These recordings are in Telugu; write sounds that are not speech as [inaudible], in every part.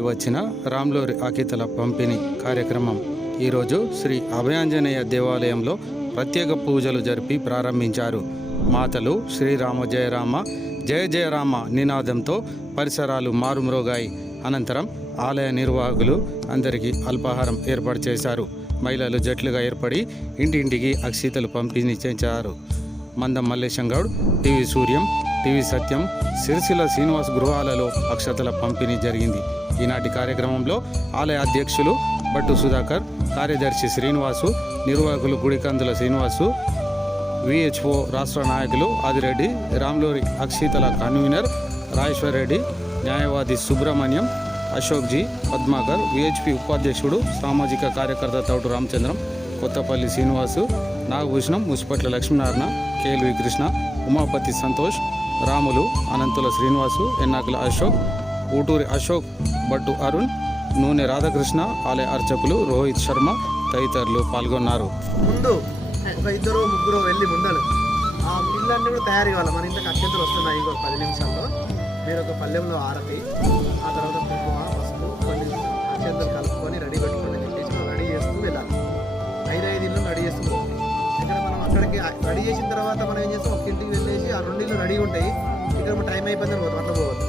వచ్చిన రామ్లోరి ఆకితల పంపిణీ కార్యక్రమం. ఈరోజు శ్రీ అభయాంజనేయ దేవాలయంలో ప్రత్యేక పూజలు జరిపి ప్రారంభించారు. మాతలు శ్రీరామ జయరామ జయ జయరామ నినాదంతో పరిసరాలు మారుమ్రోగాయి. అనంతరం ఆలయ నిర్వాహకులు అందరికీ అల్పాహారం ఏర్పాటు చేశారు. మహిళలు జట్లుగా ఏర్పడి ఇంటింటికి అక్షితలు పంపిణీ చేశారు. మందం మల్లేశం గౌడ్ టీవీ సూర్యం టీవీ సత్యం సిరిసిల్ల శ్రీనివాస్ గృహాలలో అక్షతల పంపిణీ జరిగింది. ఈనాటి కార్యక్రమంలో ఆలయ అధ్యక్షులు భట్టు సుధాకర్ కార్యదర్శి శ్రీనివాసు నిర్వాహకులు గుడికందుల శ్రీనివాసు విహెచ్ఓ రాష్ట్ర నాయకులు ఆదిరెడ్డి రామ్లూరి అక్షితల కన్వీనర్ రాజేశ్వర్ రెడ్డి న్యాయవాది సుబ్రహ్మణ్యం అశోక్ జీ పద్మాకర్ విహెచ్పి ఉపాధ్యక్షుడు సామాజిక కార్యకర్త తౌటు రామచంద్రం కొత్తపల్లి శ్రీనివాసు నాగభూషణం ముసిపట్ల లక్ష్మీనారాయణ కేఎల్వి కృష్ణ ఉమాపతి సంతోష్ రాములు అనంతుల శ్రీనివాసు ఎన్నాకుల అశోక్ ఊటూరి అశోక్ బడ్డు అరుణ్ నూనె రాధాకృష్ణ ఆలయ అర్చకులు రోహిత్ శర్మ తదితరులు పాల్గొన్నారు. ముందు ఒక ఇద్దరు ముగ్గురు వెళ్ళి ముందలు. ఆ పిల్లల్ని కూడా తయారు కావాలి. మన ఇంటికి అత్యంతలు వస్తున్నాయి ఇంకో పది నిమిషాల్లో. మీరు ఒక పల్లెంలో ఆరతి ఆ తర్వాత కుంకుమ పసుపు కొన్ని అత్యంతలు కలుపుకొని రెడీ పెట్టుకొని పెట్టేసి మనం రెడీ చేస్తూ వెళ్ళాలి. ఐదు ఐదు ఇళ్ళు రెడీ చేస్తూ ఇక్కడ మనం అక్కడికి రెడీ చేసిన తర్వాత మనం ఏం చేస్తాం? ఒక ఇంటికి వెళ్ళేసి ఆ రెండు ఇళ్ళు రెడీ ఉంటాయి. ఇక్కడ టైం అయిపోయిందని పోతాం. అట్లా పోవద్దు.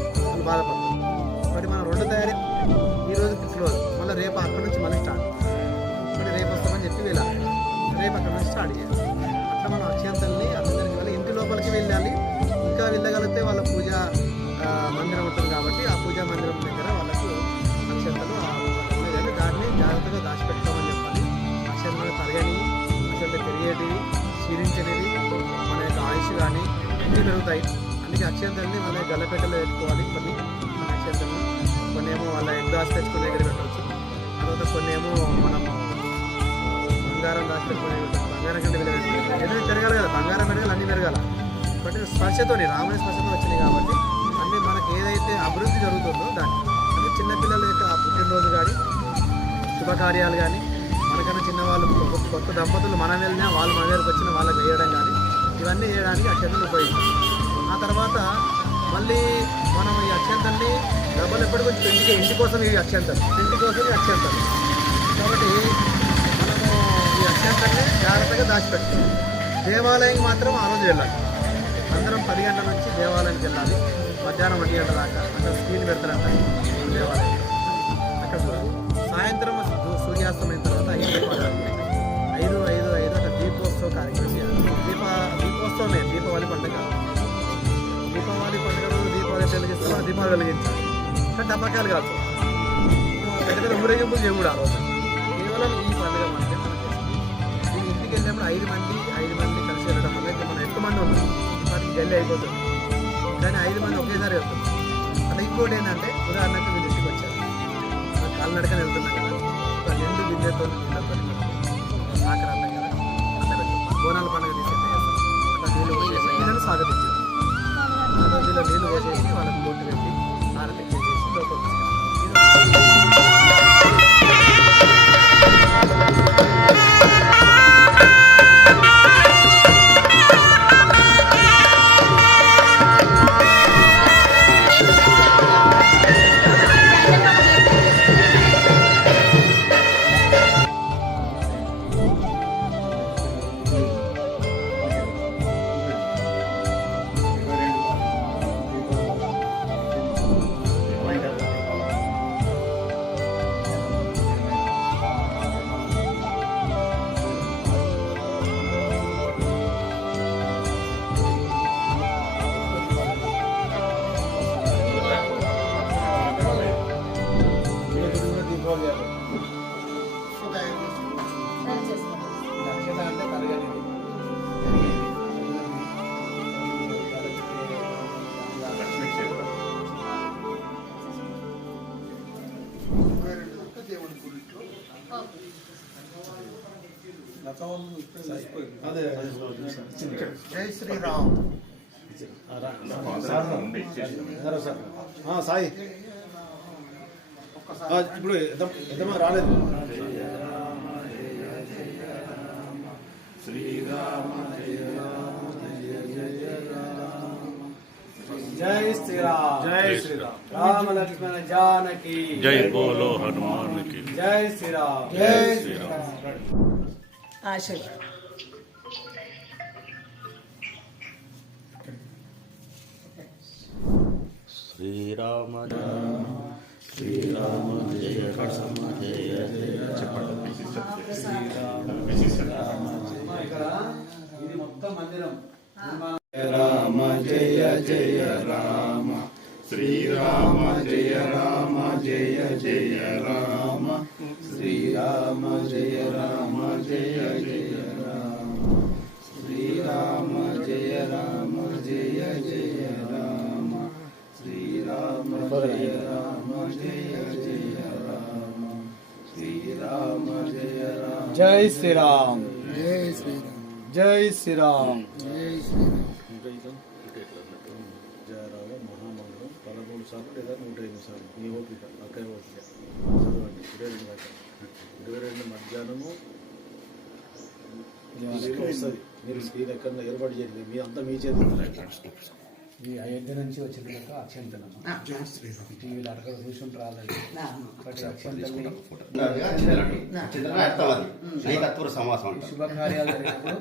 వాళ్ళు బాధపడతారు తయారీ. ఈ రోజుకి క్లోజ్ మళ్ళీ రేపు అక్కడ నుంచి మళ్ళీ స్టార్ట్ మరి రేపు వస్తామని చెప్పి వెళ్ళాలి రేపు అక్కడ నుంచి స్టార్ట్ చేయాలి. అట్లా మనం అక్షంతల్ని అందరికి వెళ్ళి ఇంటి లోపలికి వెళ్ళాలి. ఇంకా వెళ్ళగలిగితే వాళ్ళ పూజ మందిరం ఉంటుంది కాబట్టి ఆ పూజా మందిరం దగ్గర వాళ్ళకు అక్షంతలు వెళ్ళి దాన్ని జాగ్రత్తగా దాచిపెట్టుకోమని చెప్పాలి. అక్షంతలు తరగని అక్షంత పెరిగేటివి క్షీణించేటివి మన యొక్క ఆయుష్ కానీ అన్నీ పెరుగుతాయి. అందుకే అక్షంతల్ని మన గల్లపెట్టలో పెట్టుకోవాలి కొన్ని. అలా వాళ్ళ ఎగ్జాస్ట్ తెచ్చుకుని దగ్గర పెట్టవచ్చు తర్వాత కొన్ని ఏమో మనము బంగారం దాచిపెట్టుకునే బంగారం కంటే విలువ పెరగాలి కదా. బంగారం పెరగాలి అన్ని పెరగాల. బట్ స్పర్శతోని రాముని స్పర్శతో వచ్చినాయి కాబట్టి అన్ని మనకి ఏదైతే అభివృద్ధి జరుగుతుందో దాన్ని అంటే చిన్నపిల్లల యొక్క పుట్టినరోజు కానీ శుభకార్యాలు కానీ మనకన్నా చిన్నవాళ్ళు కొత్త- దంపతులు మనం వెళ్ళినా వాళ్ళు మన దగ్గరకు వచ్చిన వాళ్ళకి వేయడం కానీ ఇవన్నీ చేయడానికి అక్షంతలు ఉపయోగిస్తాం. ఆ తర్వాత మళ్ళీ మనం ఈ అక్షంతల్ని ఎప్పటి ఎప్పటికి ఇంటికి ఇంటి కోసం ఇవి అక్షంతం ఇంటి కోసం ఈ అక్షంతలు కాబట్టి మనము ఈ అక్షంతల్ని జాగ్రత్తగా దాచిపెట్టాలి దేవాలయానికి మాత్రం ఆ రోజు వెళ్ళాలి. అందరం పది గంటల నుంచి దేవాలయానికి వెళ్ళాలి. మధ్యాహ్నం ఒంటి గంటల దాకా అక్కడ స్క్రీన్ పెడతారంట. దేవాలయం. అక్కడ సాయంత్రం సూర్యాస్తమైన తర్వాత ఐదు ఐదు ఐదు ఐదు అక్కడ దీపోత్సవ కార్యక్రమం చేయాలి. దీప దీపోత్సవమే. దీపావళి పండుగ. దీపావళి పండుగ రోజు దీపావళి వెలిగిస్తాం దీపావళి వెలిగించాలి. కానీ టపాకాయలు కాదు పెద్ద పెద్ద ఊరేగింపులు చేయకూడదు ఆ రోజు కేవలం ఈ పండుగ మనకే మనకి ఈ ఇంటికి వెళ్ళినప్పుడు ఐదు మంది ఐదు మంది కలిసి వెళ్ళడం వల్ల ఇంకా మనం ఎక్కువ మంది ఉన్నాం వాటికి జల్లి అయిపోతుంది కానీ ఐదు మంది ఒకేసారి వెళ్తాం అట్లా ఇంకోటి ఏంటంటే ఉదాహరణకు వీళ్ళు ఇంటికి వచ్చారు మనం కాలినడకని వెళ్తున్నాం కదా ఒక రెండు బిందెతో నీళ్ళతో సాకర అన్నాం కదా అట్లా పెడతాం బోనాల పండుగ తీసుకెళ్ళి అట్లా నీళ్ళు పోసేసి వీళ్ళని స్వాగతించారు అలా వీళ్ళు నీళ్ళు పోసేసి వాళ్ళకి బొట్టు పెట్టి హారతి చేసి లోపలికి జై శ్రీరామ్ సాయి ఆ, ఇప్పుడు ఎంత- ఎంతమంది రాలేదు జై శ్రీరామ్ జై శ్రీరామ్ రామ లక్ష్మణ జానకి జై బోలో హనుమాన్కి జై శ్రీరామ్ జై ఆశలు శ్రీరామ శ్రీరామ జయ రామ జయ జయ చెప్పండి ఇక్కడ ఇది మొత్తం మందిరం రామ జయ జయ రామ శ్రీరామ జయ రామ జయ జయ రామ జయ రామ జై శ్రీరామ్ జై శ్రీరామ్ జయరామ మహామంగళం పదమూడు సార్లు లేదా నూట ఎనిమిది సార్లు మీ ఓపిక అక్కడే ఓపిక చదవండి ఇరవై రెండు దాకా ఇరవై రెండు మధ్యాహ్నము ఇది వస్తుంది మీరు స్క్రీన్ ఎక్కడ ఏర్పాటు చేయండి మీ అంతా మీ చేతి ఈ అయోధ్య నుంచి వచ్చిన అక్షంతలు టీవీలో అక్కడ చూసుకుంటారు ఆల్రెడీ ప్రతి అక్షంతల్ని నైకత్వర సమాసం శుభకార్యాలు జరిగినప్పుడు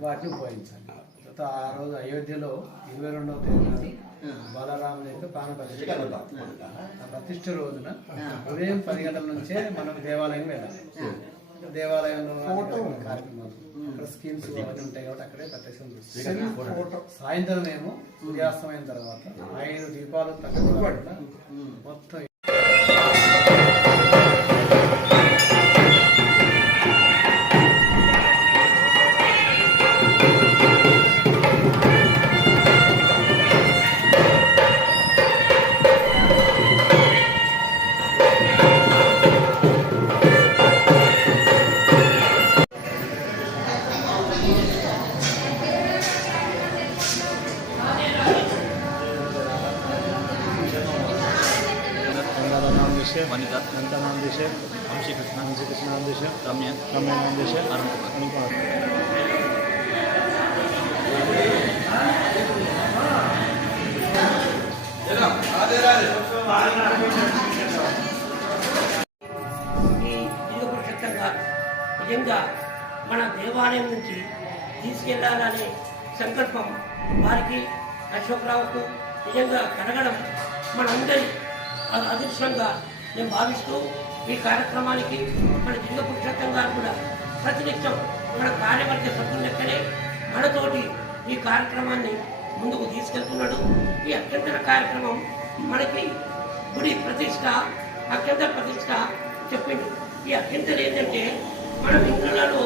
వాటిని ఉపయోగించాలి. తర్వాత ఆ రోజు అయోధ్యలో ఇరవై రెండవ తేదీ బాలరాముని యొక్క ప్రాణ ప్రతిష్ఠ. ఆ. ప్రతిష్ఠ రోజున ఉదయం పది గంటల నుంచే మనం దేవాలయం వెళ్ళాలి. దేవాలయంలో కార్యక్రమాలు. అక్కడ స్కీమ్స్ అవన్నీ ఉంటాయి కాబట్టి అక్కడే ప్రత్యక్షం చూస్తాం సాయంత్రం ఏమో సూర్యాస్తమైన తర్వాత ఐదు దీపాలు తక్కువ మొత్తం తీసుకెళ్ళాలనే సంకల్పం వారికి అశోకరావుకు నిజంగా కలగడం మనందరి అదృష్టంగా నేను భావిస్తూ ఈ కార్యక్రమానికి మన దివ్య పురుషోత్తం గారు కూడా ప్రతినిత్యం మన కార్యవర్గ సభ్యుల లెక్కనే మనతోటి ఈ కార్యక్రమాన్ని ముందుకు తీసుకెళ్తున్నాడు. ఈ అత్యంత కార్యక్రమం మనకి గుడి ప్రతిష్ట అత్యంత ప్రతిష్ట చెప్పిండు. ఈ అత్యంతలు ఏంటంటే మనం ఇండ్లలో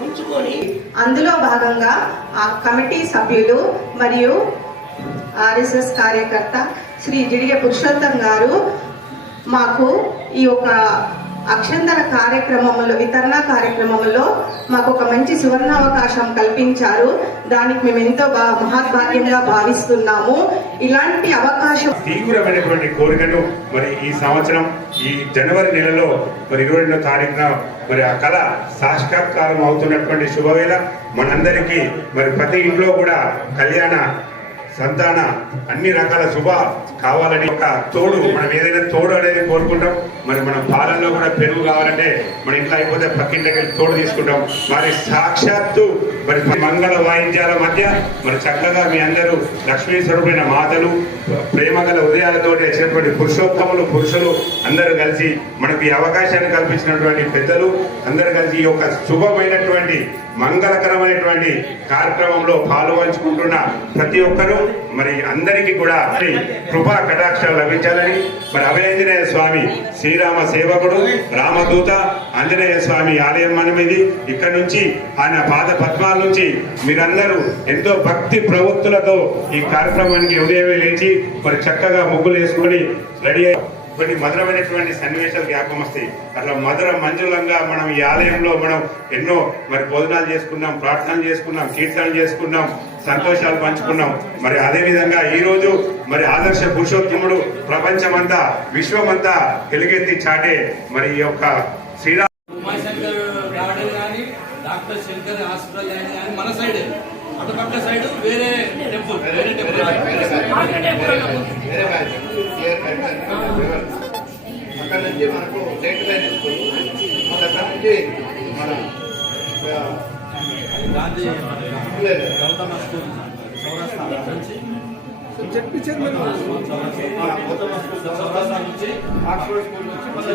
ఉంచుకొని అందులో భాగంగా ఆ కమిటీ సభ్యులు మరియు ఆర్ఎస్ఎస్ కార్యకర్త శ్రీ జిడిగే పురుషోత్తం గారు మాకు ఈ యొక్క అక్షంతర కార్యక్రమంలో వితరణ కార్యక్రమంలో మాకు ఒక మంచి సువర్ణావకాశం కల్పించారు. దానికి మేము ఎంతో మహాభాగ్యంగా భావిస్తున్నాము. ఇలాంటి అవకాశం తీవ్రమైనటువంటి కోరికను మరి ఈ సంవత్సరం ఈ జనవరి నెలలో మరి ఇరవై రెండో తారీఖున మరి ఆ కళ సాక్షాత్కారం అవుతున్నటువంటి శుభవేళ మనందరికీ మరి ప్రతి ఇంట్లో కూడా కళ్యాణ సంతాన అన్ని రకాల శుభ కావాలని ఒక తోడు మనం ఏదైనా తోడు అనేది కోరుకుంటాం. మరి మన పాలనలో కూడా పెరుగు కావాలంటే మన ఇంట్లో అయిపోతే పక్కింటికి తోడు తీసుకుంటాం. మరి సాక్షాత్తు మరి మంగళ వాయిద్యాల మధ్య మరి చక్కగా మీ అందరూ లక్ష్మీ స్వరూపమైన మాతలు ప్రేమ గల ఉదయాలతో వచ్చినటువంటి పురుషోత్తములు పురుషులు అందరూ కలిసి మనకు ఈ అవకాశాన్ని కల్పించినటువంటి పెద్దలు అందరూ కలిసి ఈ యొక్క శుభమైనటువంటి మంగళకరమైనటువంటి కార్యక్రమంలో పాల్గొంచుకుంటున్న ప్రతి ఒక్కరూ మరి అందరికీ కూడా మరి కృపా కటాక్షాలు లభించాలని మరి అభయాంజనేయ స్వామి శ్రీరామ సేవకుడు రామదూత ఆంజనేయ స్వామి ఆలయం మనమిది ఇక్కడ నుంచి ఆయన పాద పద్మాల నుంచి మీరందరూ ఎంతో భక్తి ప్రవృత్తులతో ఈ కార్యక్రమానికి ఉదయమే లేచి మరి చక్కగా ముగ్గులు వేసుకొని రెడీ అయ్యి కొన్ని మధురమైనటువంటి సన్నివేశాలు జ్ఞాపకం వస్తాయి. అట్లా మధుర మంజులంగా మనం ఈ ఆలయంలో మనం ఎన్నో మరి భోజనాలు చేసుకున్నాం ప్రార్థనలు చేసుకున్నాం కీర్తనలు చేసుకున్నాం. సంతోషాలు పంచుకున్నాం. మరి అదే విధంగా ఈ రోజు మరి ఆదర్శ పురుషోత్తముడు ప్రపంచమంతా విశ్వమంతా ఎలుగెత్తి చాటే మరి ఈ యొక్క శ్రీరామ ఉమాశంకర్ గార్డెన్ కానీ డాక్టర్ శంకర్ హాస్పిటల్ కానీ మన సైడే. అటుపక్క సైడ్ వేరే టెంపుల్ వేరే అక్కడ నుంచి మనకు డేట్ లైన్ స్కూల్ అక్కడ నుంచి మన గాంధీ గౌతమ స్కూల్ చౌరస్తా నుంచి చెప్పించారు మీరు ఆ, గౌతమ స్కూల్ చౌరస్తా నుంచి ఆక్స్ఫర్డ్ స్కూల్ నుంచి మళ్ళీ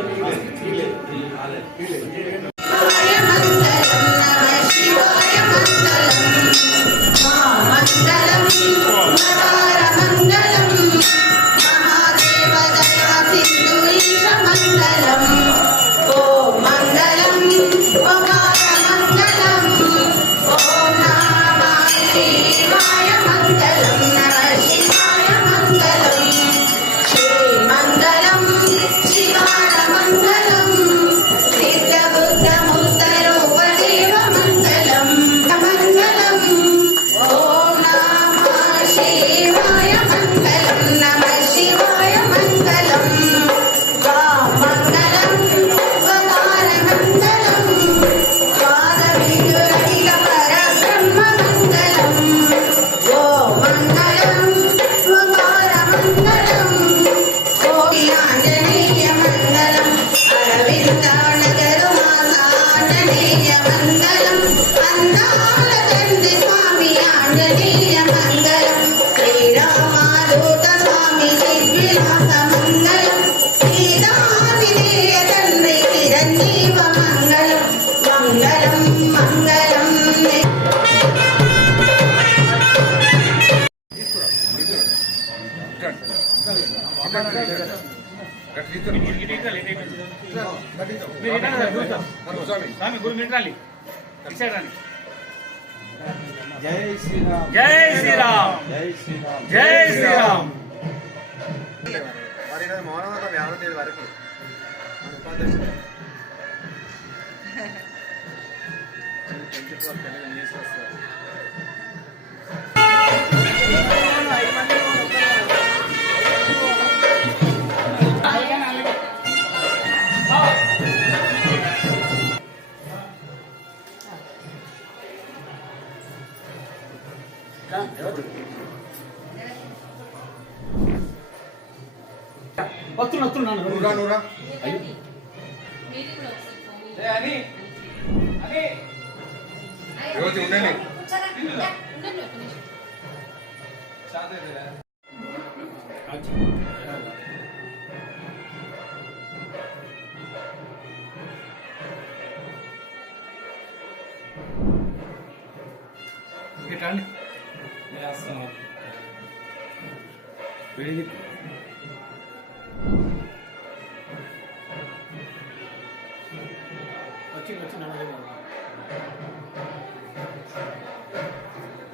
జై శ్రీరామ్. జై శ్రీరామ్. జై శ్రీరామ్. జై శ్రీరామ్. మరి ఈరోజు మౌనవ్రతం యాభై తేదీ వరకు. మన ఉపాధ్యక్షుడు ట్వంటీ [laughs] ఫోర్ తెలుగు న్యూస్ వస్తారు వస్తున్నా వస్తున్నా నూరా నూరా అని అని రోజు ఉండండి ఇట్లా అండి 所以你